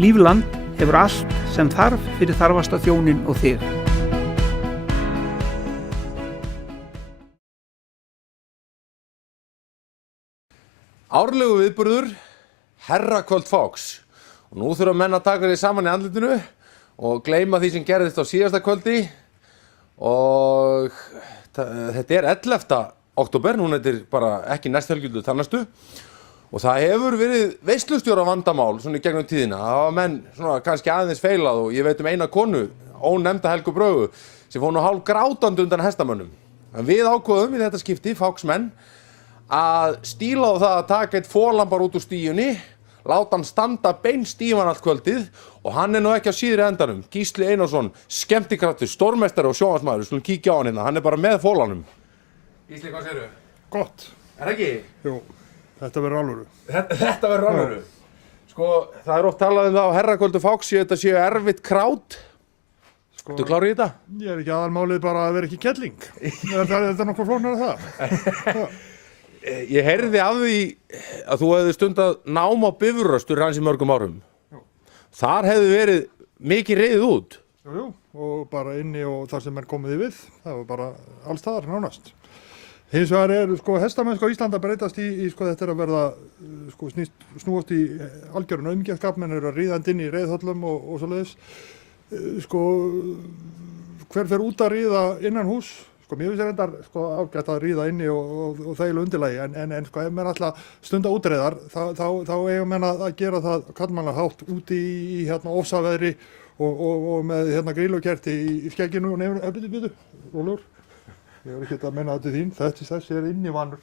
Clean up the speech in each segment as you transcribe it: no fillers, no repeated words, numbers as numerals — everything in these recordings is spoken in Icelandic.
Lífland hefur allt sem þarf fyrir þarfasta þjónin og þig. Árlegu viðburður, herrakvöld Fáks. Og nú þurfa menn að taka því saman í andlitinu og gleyma því sem gerðist á síðasta kvöldi. Og þetta 11. október, hún heitir bara ekki næsthelgjöldu þannastu. Og það hefur verið veislustjóra vandamál svona í gegnum tíðina. Það hafa menn svona kannski aðeins feilað og ég veit eina konu, ónefnda Helgu Brögu, sem fór nú hálf grátandi undan hestamönnum. En við ákváðum í þetta skipti, Fáksmenn, að stíla á það að taka eitt forlambar út úr stíunni, láta hann standa beinstífan allt kvöldið og hann nú ekki á síðri endanum. Gísli Einarsson, skemmtikraftur, stórmeistari og sjónvarpsmaður, við skulum kíkja á hann hérna, hann bara með fólanum. Gísli, hvað segirðu? Gott. Er það ekki? Jú, þetta verður alvöru. Þetta verður alvöru. Sko, það oft talað það á herrakvöldu Fáks, þetta séu erfitt krát. Ertu klár í þetta? Ég ekki aðalmálið bara að vera ekki kelling. Þetta nokkuð flóknar það. Ég heyrði af því að þú hefði stundað nám á Bifröstur hans í mörgum árum. Jú. Þar hefði verið mikið riðið út. Jú, og bara inni og það sem komið í við. Það var bara alls staðar nánast. Hins vegar hestamennska á Íslandi að breytast í þetta að verða snúast í algjörun auðmingjaskap, menn eru að ríðandi inn í reiðhöllum og svoleiðis. Hver fer út að ríða innan hús? Mér finnst reyndar ágætt að ríða inni og þægilega undirlagi, en ef menn ætla stunda útreiðar, þá eiga menn að gera það kallmannarhátt úti í ofsaveðri og með grílukerti í skegginu og nefnir, býtu, rólegur. Ég var ekki að menna þetta til þín, þessi innivannur.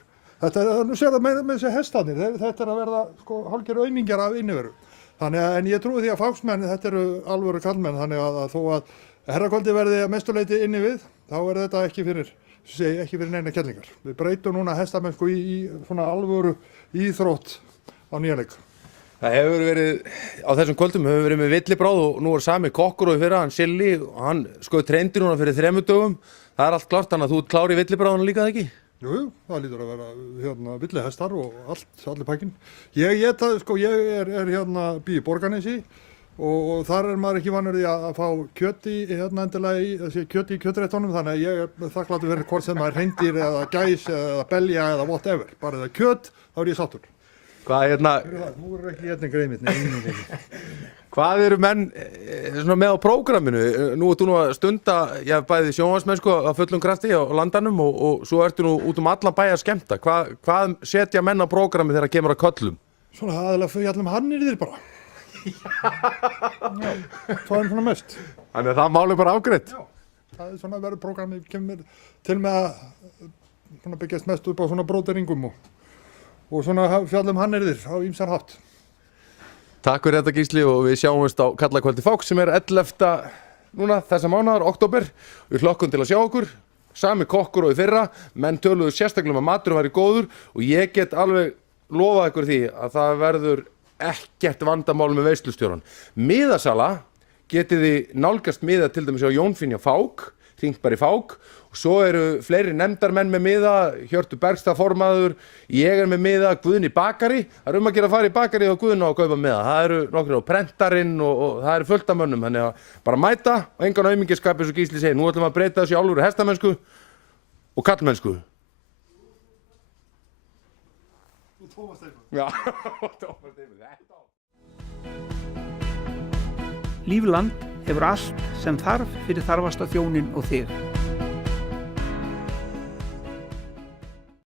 Nú sér það með þessi hestarnir, þetta að verða hálfgerð aumingjar af inniveru. En ég trúi því að Fáksmenn, þetta eru alvöru kallmenn, þannig að þó að herrakvöldi verði að mestuleyti inni við, þá þetta ekki fyrir neina kellingar. Við breytum núna hestamennsku í svona alvöru íþrótt á nýjan leik. Það hefur verið, á þessum kvöldum hefur verið með villibráð og nú sami kokkur og fyrra, hann Silli, og hann trendi núna fyrir 3 dögum. Það er allt klárt, þannig að þú ert klár í villibráðuna líka, það ekki? Jú, það lítur að vera villihestar og allir pakkinn. Ég bý í Borgarnesi og þar maður ekki vanur því að fá kjöt í kjötréttunum, þannig að ég er þakkláttur fyrir hvort sem það er hreindýr eða gæs eða belja eða whatever. Bara það kjöt, þá er ég sáttur. Hvað Nú er ekki greið Hvað eru menn með á prógramminu? Nú ert þú að stunda bæði sjónvarpsmennsku á fullum krafti á landanum og svo ertu nú út allan bæ að skemmta. Hvað setja menn á prógrammi þegar kemur að köllum? Svona aðalega fjallum hannyrðir bara. Já, það er svona mest. Þannig að það máli bara afgreitt? Já, það er svona verður prógrammi, kemur til með að byggjast mest upp á svona bróteringum og svona fjallum hannyrðir á ýmsan hátt. Takk fyrir þetta Gísli og við sjáumst á Karlakvöldi Fáks sem er 11. núna þessa mánaðar, október. Við hlökkum til að sjá okkur, sami kokkur og í fyrra, menn töluðu sérstaklega að maturinn væri góður og ég get alveg lofað ykkur því að það verður ekkert vandamál með veislustjóran. Miðasala getið þið nálgast miða til dæmis á Jónfinja Fák, hringt bara í Fák. Og svo eru fleiri nefndarmenn með miða, Hjörtur Bergstad formaður, ég er með miða, Guðni bakari. Það er að gera að fara í bakari og Guðna og kaupa miða. Það eru nokkrir á prentarinn og það eru fullt af mönnum. Þannig að bara mæta og engan aumingiskap eins og Gísli segir. Nú ætlum við að breyta þessu í alvöru hestamennsku og kallmennsku. Og Tómas Steinmann. Já, Tómas Steinmann. Lífland hefur allt sem þarf fyrir þarfasta þjónin og þig.